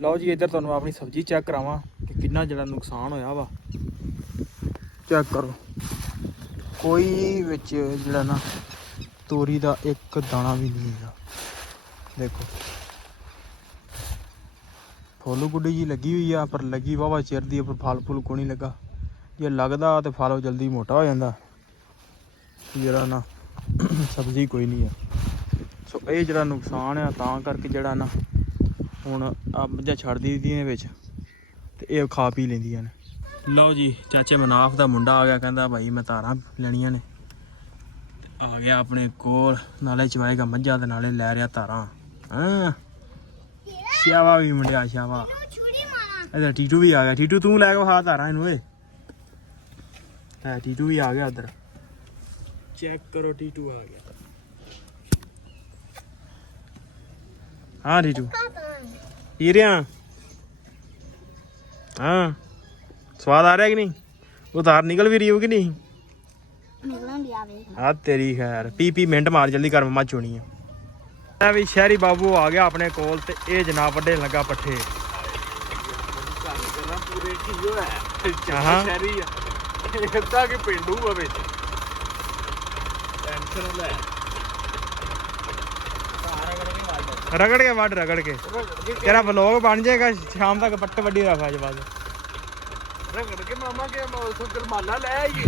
ਲਓ ਜੀ ਇੱਧਰ ਤੁਹਾਨੂੰ ਆਪਣੀ ਸਬਜ਼ੀ ਚੈੱਕ ਕਰਾਵਾਂ ਕਿ ਕਿੰਨਾ ਜਿਹੜਾ ਨੁਕਸਾਨ ਹੋਇਆ ਵਾ। ਚੈੱਕ ਕਰੋ, ਕੋਈ ਵਿੱਚ ਜਿਹੜਾ ਨਾ ਤੋਰੀ ਦਾ ਇੱਕ ਦਾਣਾ ਵੀ ਨਹੀਂ ਹੈਗਾ। ਦੇਖੋ ਫੁੱਲ ਗੁੱਡੀ ਜੀ ਲੱਗੀ ਹੋਈ ਆ, ਪਰ ਲੱਗੀ ਵਾਹਵਾ ਚਿਰ ਦੀ, ਪਰ ਫਲ ਫੁੱਲ ਕੋਈ ਨਹੀਂ ਲੱਗਾ। ਜੇ ਲੱਗਦਾ ਤਾਂ ਫਲ ਜਲਦੀ ਮੋਟਾ ਹੋ ਜਾਂਦਾ, ਜਿਹੜਾ ਨਾ ਸਬਜ਼ੀ ਕੋਈ ਨਹੀਂ ਆ। ਸੋ ਇਹ ਜਿਹੜਾ ਨੁਕਸਾਨ ਆ ਤਾਂ ਕਰਕੇ ਜਿਹੜਾ ਨਾ ਹੁਣ ਆ ਮੱਝਾਂ ਛੱਡ ਦਿੱਤੀਆਂ ਵਿੱਚ ਤੇ ਇਹ ਖਾ ਪੀ ਲੈਂਦੀਆਂ ਨੇ। ਲਓ ਜੀ ਚਾਚੇ ਮਨਾਫ ਦਾ ਮੁੰਡਾ ਆ ਗਿਆ, ਕਹਿੰਦਾ ਭਾਈ ਮੈਂ ਧਾਰਾਂ ਲੈਣੀਆਂ ਨੇ। ਆ ਗਿਆ ਆਪਣੇ ਕੋਲ, ਨਾਲੇ ਚਵਾਏਗਾ ਮੱਝਾਂ ਤੇ ਨਾਲੇ ਲੈ ਰਿਹਾ ਧਾਰਾਂ। ਹਾਂ ਸ਼ਾਵਾ ਵੀ ਮੁੰਡਿਆ ਸ਼ਾਵਾ। ਇੱਧਰ ਟੀਟੂ ਵੀ ਆ ਗਿਆ। ਟੀਟੂ ਤੂੰ ਲੈ ਕੇ ਖਾ ਧਾਰਾਂ ਇਹਨੂੰ। ਏ ਹੈ ਟੀਟੂ ਵੀ ਆ ਗਿਆ ਉੱਧਰ, ਚੈੱਕ ਕਰੋ ਟੀਟੂ ਆ ਗਿਆ। ਹਾਂ ਟੀਟੂ ਪੀ ਰਿਹਾ। ਹਾਂ ਸਵਾਦ ਆ ਰਿਹਾ ਕਿ ਨਹੀਂ? ਉਹ ਧਾਰ ਨਿਕਲ ਵੀ ਰਹੀ ਹੋ ਕਿ ਨਹੀਂ? ਹਾਂ ਤੇਰੀ ਖੈਰ, ਪੀ ਪੀ ਮਿੰਟ ਮਾਰ ਜਲਦੀ ਕਰ, ਮੱਝ ਚੋਣੀ ਆ। ਇਹ ਵੀ ਸ਼ਹਿਰੀ ਬਾਬੂ ਆ ਗਿਆ ਆਪਣੇ ਕੋਲ ਤੇ ਇਹ ਜਨਾਬ ਵੱਡੇ ਲੱਗਾ ਪੱਠੇ। ਰਗੜ ਕੇ ਵੱਢ, ਰਗੜ ਕੇ ਤੇਰਾ ਵਲੋਗ ਬਣ ਜਾਏਗਾ ਸ਼ਾਮ ਤੱਕ। ਪੱਠੇ ਵੱਡੀ ਰੱਖ ਅੱਜ ਬਾਅਦ ਰਗੜ ਕੇ ਮਾਮਾ ਕੇ ਗਰਮਾਲਾ ਲੈ ਆਈਏ।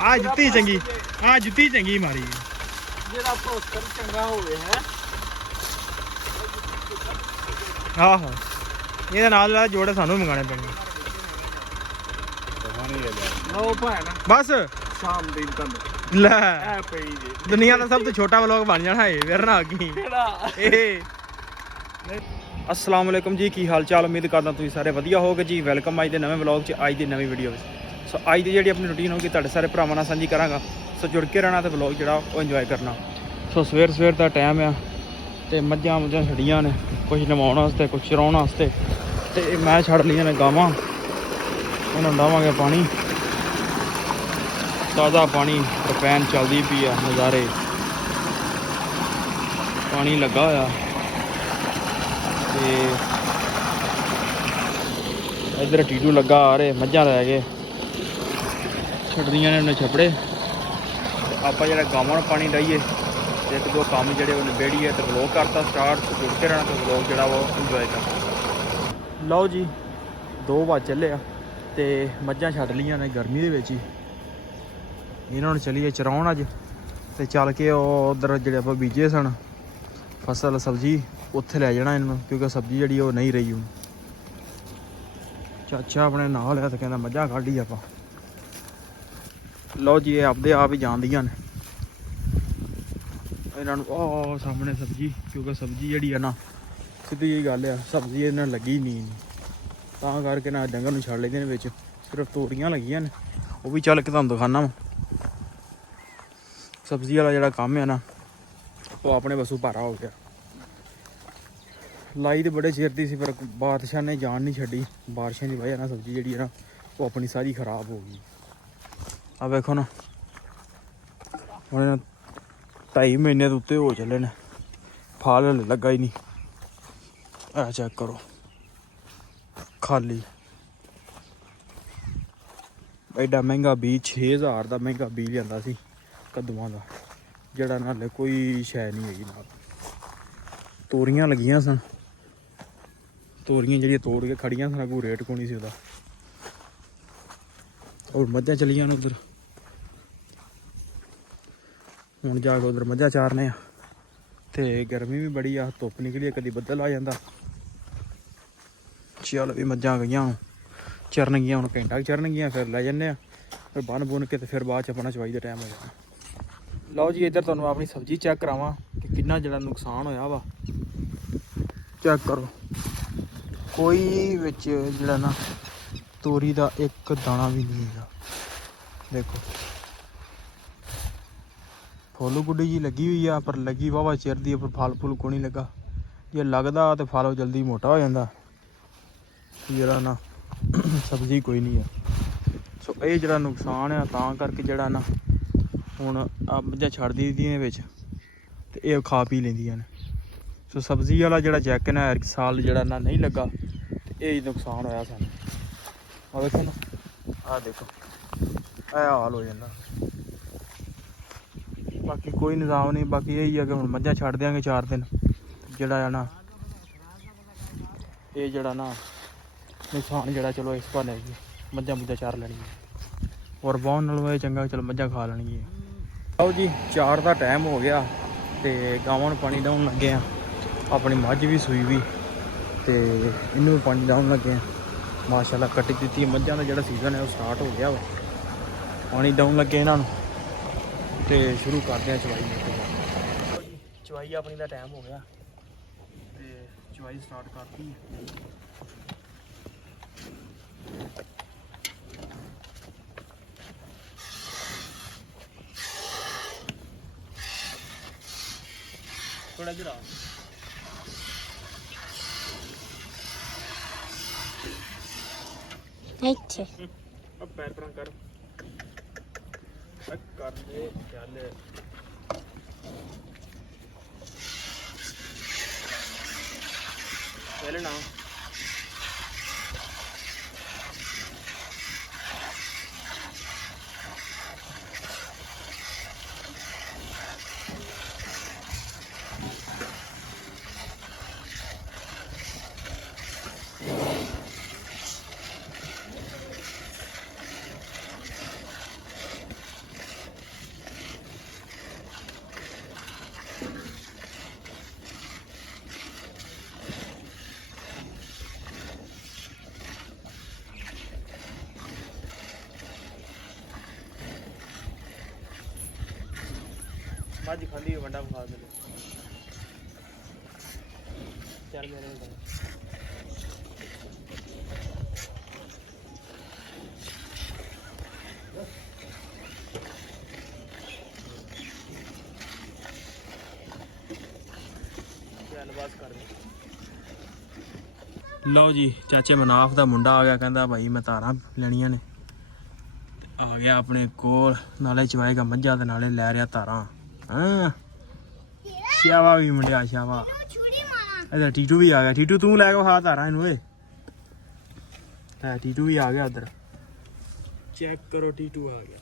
ਆ ਜੁੱਤੀ ਚੰਗੀ, ਆ ਜੁੱਤੀ ਚੰਗੀ ਮਾਰੀ ਜਿਹੜਾ ਪ੍ਰੋਸਟਰ ਚੰਗਾ ਹੋਵੇ ਹੈ। ਆਹੋ ਇਹਦੇ ਨਾਲ ਜੋੜੇ ਸਾਨੂੰ ਮੰਗਾਣੇ ਪੈਣੇ। ਬਸ ਸ਼ਾਮ ਦੀ ਲੈ ਦੁਨੀਆ ਦਾ ਸਭ ਤੋਂ ਛੋਟਾ ਵਲੋਗ ਬਣ ਜਾਣਾ ਇਹ ਫਿਰ ਨਾ ਅੱਗੀ। अस्सलाम वालेकुम जी, की हाल चाल? उम्मीद करदा तुसीं सारे वधिया होगे जी। वेलकम अज दे नवें व्लॉग च, अज दी नवीं वीडियो विच। सो अज दी जिहड़ी अपनी रूटीन होगी तुहाडे सारे भरावां नाल सांझी करांगा। सो जुड़ के रहना ते व्लॉग जिहड़ा ओह इंजॉय करना। सो सवेर सवेर दा टाइम आ ते मੱਝਾं छड़ियां ने, कुछ नवाउण वास्ते कुछ चराउण वास्ते, ते मैं छड़ लईआं ने गावां। उन्हां नूं डावांगे पानी, ताज़ा पानी, टरपैन चलदी पई आ, नज़ारे पानी लगा होया। इधर टीटू लगा आ रहे, मझां लै गए छड्डियां ने उन्हें छपड़े। आप जो गावां पानी डाइए, एक दो काम जोड़े निबेड़िए तो व्लॉग करता स्टार्ट। जुड़ के रहना तो व्लॉग जो वो इंजॉय करना। लो जी 2 वज चले तो मझां छड्ड लियां ने गर्मी दे विच ही। इन्हां नूं चलीए चराउण अज, ते चल के उधर जो आप बीजे सन फसल सब्जी उत्थे लै जाना इन्हों, क्योंकि सब्जी जी वो नहीं रही हूँ। चाचा अपने नाल है तो कहना मझां काढ़ी आप। लो जी ये आपदे आप ही जानदियां ने इन्हों सामने सब्जी, क्योंकि सब्जी जी है ना सीधी जी गल है, सब्जी इन्हें लगी नहीं तां करके ना डंगर नूं छड्ड लैंदे ने विच। सिर्फ तोरियां लगियां ने, वो भी चल के तुहानूं दिखाना वा। सब्जी वाला जिहड़ा काम है ना वो अपने बसों भारा हो गया। लाई तो बड़े चिर दी सी, पर बादशाह ने जान नहीं छड्डी। बारिशों की वजह ना सब्जी जी ना वो अपनी सारी खराब हो गई। अब देखो ना हम 2.5 महीने तो उत्ते हो चले ने, फल हले लगा ही नहीं। आ चेक करो खाली। एडा महंगा बीज 6000 का महंगा बीज लिया सी कद्दूआं का, जड़ा नाले कोई शै नहीं हैगी नाल। तोरियां लगियां सन, तोरियां जी तोड़ के खड़ियां सन, कोई रेट को नहीं सी। और मझां चलियां उधर, हुण जाके उधर मझां चारने आ। ते गर्मी भी बड़ी आ, धुप्प निकली है, कदी बदल आ जांदा। चल भी मझां गईयां चरन गियां, हुण घंटा चरन गियां, फिर लै जन्ने आ, फिर बन बुन के ते फिर बाद च अपना चवाई दा टाइम हो जाना। लो जी इधर तुहानूं अपनी सब्जी चेक करावां कि किन्ना जिहड़ा नुकसान होया वा। चेक करो, कोई विच जिहड़ा ना तोरी दा एक दाना भी नहीं हैगा। देखो फुल गुड्डी जी लगी हुई आ, पर लगी वाहवा चिर दी, पर फल फुल कोई नहीं लगा। जे लगदा तो फल जल्दी मोटा हो जाता, जिहड़ा ना सब्जी कोई नहीं है। सो ये जिहड़ा नुकसान है तां करके जिहड़ा ना हुण आ मझां छड्ड दित्तियां विच ते ये खा पी लैंदियां ने। ਸੋ ਸਬਜ਼ੀ ਵਾਲਾ ਜਿਹੜਾ ਜੈਕ ਨਾ ਹਰ ਸਾਲ ਜਿਹੜਾ ਨਾ ਨਹੀਂ ਲੱਗਾ ਤੇ ਇਹ ਹੀ ਨੁਕਸਾਨ ਹੋਇਆ ਸਾਨੂੰ। ਆ ਵੇਖੋ ਨਾ, ਆ ਦੇਖੋ ਇਹ ਹਾਲ ਹੋ ਜਾਂਦਾ। ਬਾਕੀ ਕੋਈ ਨਿਜ਼ਾਮ ਨਹੀਂ, ਬਾਕੀ ਇਹੀ ਆ ਕਿ ਹੁਣ ਮੱਝਾਂ ਛੱਡ ਦਿਆਂਗੇ 4 ਦਿਨ, ਜਿਹੜਾ ਆ ਨਾ ਇਹ ਜਿਹੜਾ ਨਾ ਨੁਕਸਾਨ ਜਿਹੜਾ ਚਲੋ ਇਸ ਭਾਨੇ ਜੀ ਮੱਝਾਂ ਮੁੱਝਾਂ ਚਾਰ ਲੈਣਗੀਆਂ, ਔਰ ਵਾਹਣ ਨਾਲੋਂ ਇਹ ਚੰਗਾ ਚਲੋ ਮੱਝਾਂ ਖਾ ਲੈਣਗੀਆਂ। ਆਓ ਜੀ 4 ਦਾ ਟਾਈਮ ਹੋ ਗਿਆ ਤੇ ਗਾਵਾਂ ਨੂੰ ਪਾਣੀ ਡਾਉਣ ਲੱਗੇ ਆ। ਆਪਣੀ ਮੱਝ ਵੀ ਸੂਈ ਵੀ ਤੇ ਇਹਨੂੰ ਵੀ ਪਾਣੀ ਡਾਉਣ ਲੱਗੇ ਆ। ਮਾਸ਼ਾਅੱਲਾ ਕੱਟੀ ਦਿੱਤੀ ਮੱਝਾਂ ਦਾ ਜਿਹੜਾ ਸੀਜ਼ਨ ਹੈ ਉਹ ਸਟਾਰਟ ਹੋ ਗਿਆ ਵਾ। ਪਾਣੀ ਡਾਉਣ ਲੱਗੇ ਇਹਨਾਂ ਨੂੰ ਤੇ ਸ਼ੁਰੂ ਕਰਦੇ ਆ ਚਵਾਈ। ਚਵਾਈ ਆਪਣੀ ਦਾ ਟਾਈਮ ਹੋ ਗਿਆ ਤੇ ਚਵਾਈ ਸਟਾਰਟ ਕਰਤੀ। ਥੋੜਾ ਜਿਹਾ ਇੱਥੇ अब पैर पर कर ले चल पहले ना मज खाली वंडा खा दे चल मेरे चल बस कर दे। लो जी चाचे मनाफ का मुंडा आ गया, कहता भाई मैं धारा लेनिया ने। आ गया अपने कोल, नाले चवाएगा मझा ते नाले लै रहा धारा। हाँ श्यावा भी मुंडिया श्यावा। इधर टीटू भी आ गया। टीटू तू लैके खा धारा इनू। टीटू भी आ गया उधर, चेक करो टीटू आ गया।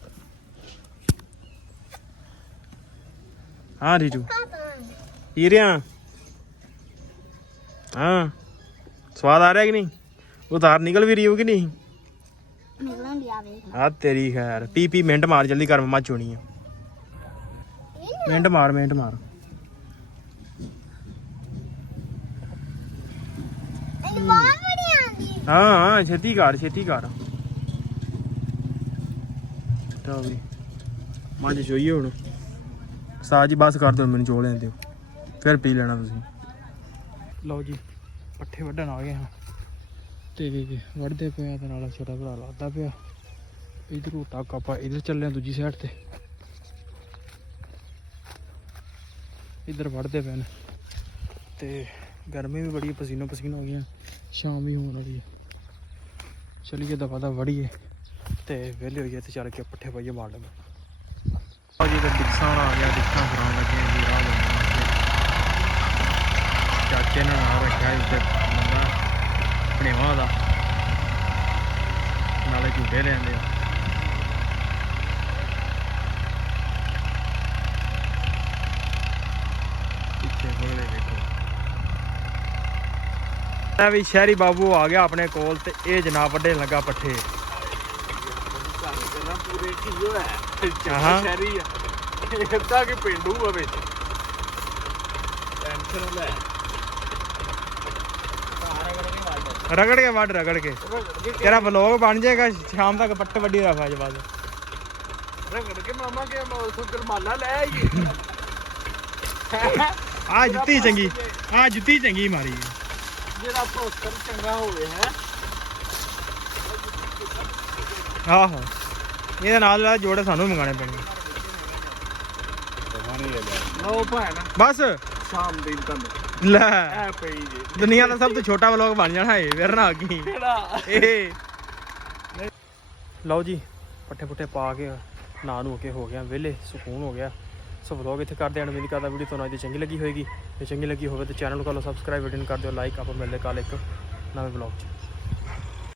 हाँ टीटू पी रहे हैं। हाँ स्वाद आ रहा है कि नहीं? वो धार निकल भी रही हो कि नहीं? हाँ तेरी खैर। पी पी मिनट मार जल्दी कर, मम्मा चोनी है। मिनट मार मिनट मार। हाँ हाँ छेती कर छेती कर। मज चोइए हूँ साज ही बस कर दो, मैंने चो लें दो फिर पी लेना तुम। लो जी पट्ठे वड्डन आ गए हाँ तो वढ़ते पे नाल छोटा भरा लादा पिया। इधर तक आप इधर चले दूजी साइड से, इधर वढ़ते पे ते गर्मी भी बड़ी, पसीनो पसीनो हो गया, शाम भी होने वाली है। चलिए दफा दफा वढ़िए तो वेले होइए तो चल के पट्ठे पाइए मार लगे। जी तो डिक्सा आ गया, डिक्सा कराने लगे जी। चाचे ने नाम रखा इधर बंदा भनेवा का, नाले झूठे लेंदे आ। पीछे बगले देखो भी शहरी बाबू आ गया अपने कोल ते ये जनाब वड्डे लगा पट्ठे। रगड़ के वड रगड़ के तेरा व्लॉग बन जाएगा शाम तक। पट्टे वड्डी रखा आज बाद रगड़ के मामा के माला ले आइए। आ जुत्ती चंगी, आ जुत्ती चंगी मारी जेड़ा प्रोस्टर चंगा होवे है। आहो ਇਹਦੇ ਨਾਲ ਨਾਲ ਜੋੜੇ ਸਾਨੂੰ ਮੰਗਾਣੇ ਪੈਣੇ। बस शाम दिन ਲੈ ਐ ਪਈ ਜੀ ਦੁਨੀਆ ਦਾ ਸਭ ਤੋਂ ਛੋਟਾ ਵਲੌਗ ਬਣ ਜਾਣਾ ਹੈ ਫਿਰ ਨਾ ਅੱਗੀ ਇਹ। ਲਓ ਜੀ ਪੱਠੇ ਪੁੱਠੇ ਪਾ ਕੇ ਨਾ ਨੂੰ ਕੇ ਹੋ ਗਿਆ ਵਿਹਲੇ, ਸਕੂਨ ਹੋ ਗਿਆ। ਸੋ ਵਲੌਗ ਇੱਥੇ ਕਰਦੇ ਹਾਂ। ਉਮੀਦ ਕਰਦਾ ਵੀਡੀਓ ਤੁਹਾਨੂੰ ਅੱਜ ਦੀ ਚੰਗੀ ਲੱਗੀ ਹੋਏਗੀ। ਜੇ ਚੰਗੀ ਲੱਗੀ ਹੋਵੇ ਤਾਂ ਚੈਨਲ ਨੂੰ ਕਰ ਲਓ ਸਬਸਕ੍ਰਾਈਬ, ਵੀਡੀਓ ਨੂੰ ਕਰ ਦਿਓ ਲਾਈਕ। ਆਪਾਂ ਮਿਲਦੇ ਕੱਲ੍ਹ ਇੱਕ ਨਵੇਂ ਵਲੌਗ 'ਚ।